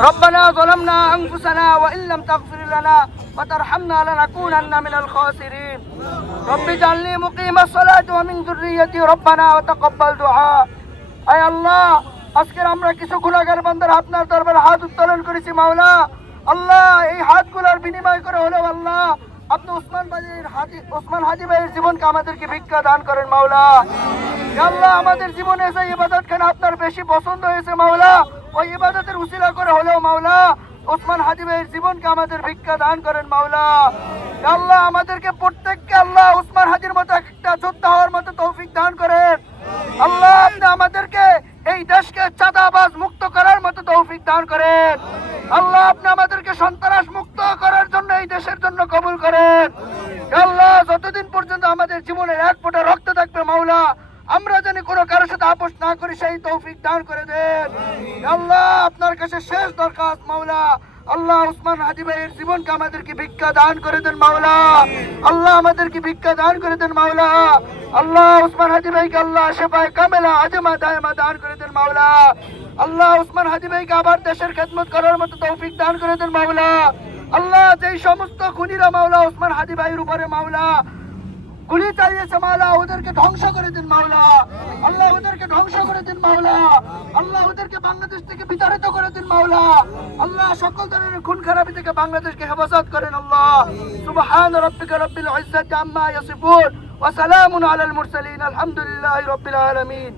ربنا ظلمنا أنفسنا وإن لم تغفر لنا وترحمنا لنكونن من الخاسرين رب اجعلني مقيم الصلاة ومن ذريتي ربنا وتقبل دعاء আয় আল্লাহ আজকের আমরা কিছু গুণাগার বান্দার আপনার দরবারে হাত উত্তোলন করেছি মাওলা আল্লাহ এই হাতগুলোর বিনিময় করে হলেও আল্লাহ আপনি ওসমান ভাইয়ের হাজি ওসমান হাজি ভাইয়ের জীবনকে আমাদেরকে ভিক্ষা দান করেন মাওলা ইয়া আল্লাহ আমাদের জীবনে যে ইবাদত খান আপনার বেশি পছন্দ হয়েছে মাওলা ওই ইবাদতের উসিলা করে হলেও মাওলা, ওসমান হাজি ভাইয়ের জীবনকে আমাদের ভিক্ষা দান করেন মাওলা। আল্লাহ, আমাদেরকে প্রত্যেককে আল্লাহ ওসমান হাজির মতো একটা যোদ্ধা হওয়ার মতো তৌফিক দান করেন। আল্লাহ, আপনি আমাদেরকে এই দেশকে চাঁদাবাজ মুক্ত করার মতো তৌফিক দান করেন। আল্লাহ, আপনি আমাদেরকে সন্ত্রাস মুক্ত করার জন্য এই দেশের জন্য কবুল করেন। আল্লাহ, যতদিন পর্যন্ত আমাদের জীবনের এক ফোঁটা রক্ত থাকবে মাওলা আমরা যেন কোনো কারোর সাথে আপোষ না করি সেই তৌফিক দান করে দেন। আল্লাহ আপনার কাছে শেষ দরকার মাওলা। আল্লাহ উসমান হাজি ভাইয়ের জীবনকে আমাদেরকে ভিক্ষা দান করে দেন মাওলা। আল্লাহ আমাদেরকে ভিক্ষা দান করে দেন মাওলা। আল্লাহ উসমান হাজি ভাইকে আল্লাহ শেফায় কামেলা আজমা দায়মা দান করে দেন মাওলা। আল্লাহ উসমান হাজি ভাইকে আবার দেশের খেদমত করার মতো তৌফিক দান করে দেন মাওলা। আল্লাহ যেই সমস্ত খুনিরা মাওলা উসমান হাজি ভাইয়ের উপরে মাওলা গুলি চালিয়েছে মাওলা, ওদেরকে ধ্বংস করে দিন মাওলা। আল্লাহ ওদেরকে ধ্বংস করে দিন মাওলা। আল্লাহ ওদেরকে বাংলাদেশ থেকে বিতাড়িত করে দিন মাওলা। আল্লাহ সকল ধরনের খুন খারাপি থেকে বাংলাদেশকে হেফাজত করেন আল্লাহ। সুবহান রাব্বিকা রাব্বিল ইজ্জাতি আম্মা ইয়াসিফুন। ওয়া সালামুন আলাল মুরসালিন। আলহামদুলিল্লাহি রাব্বিল আলামিন।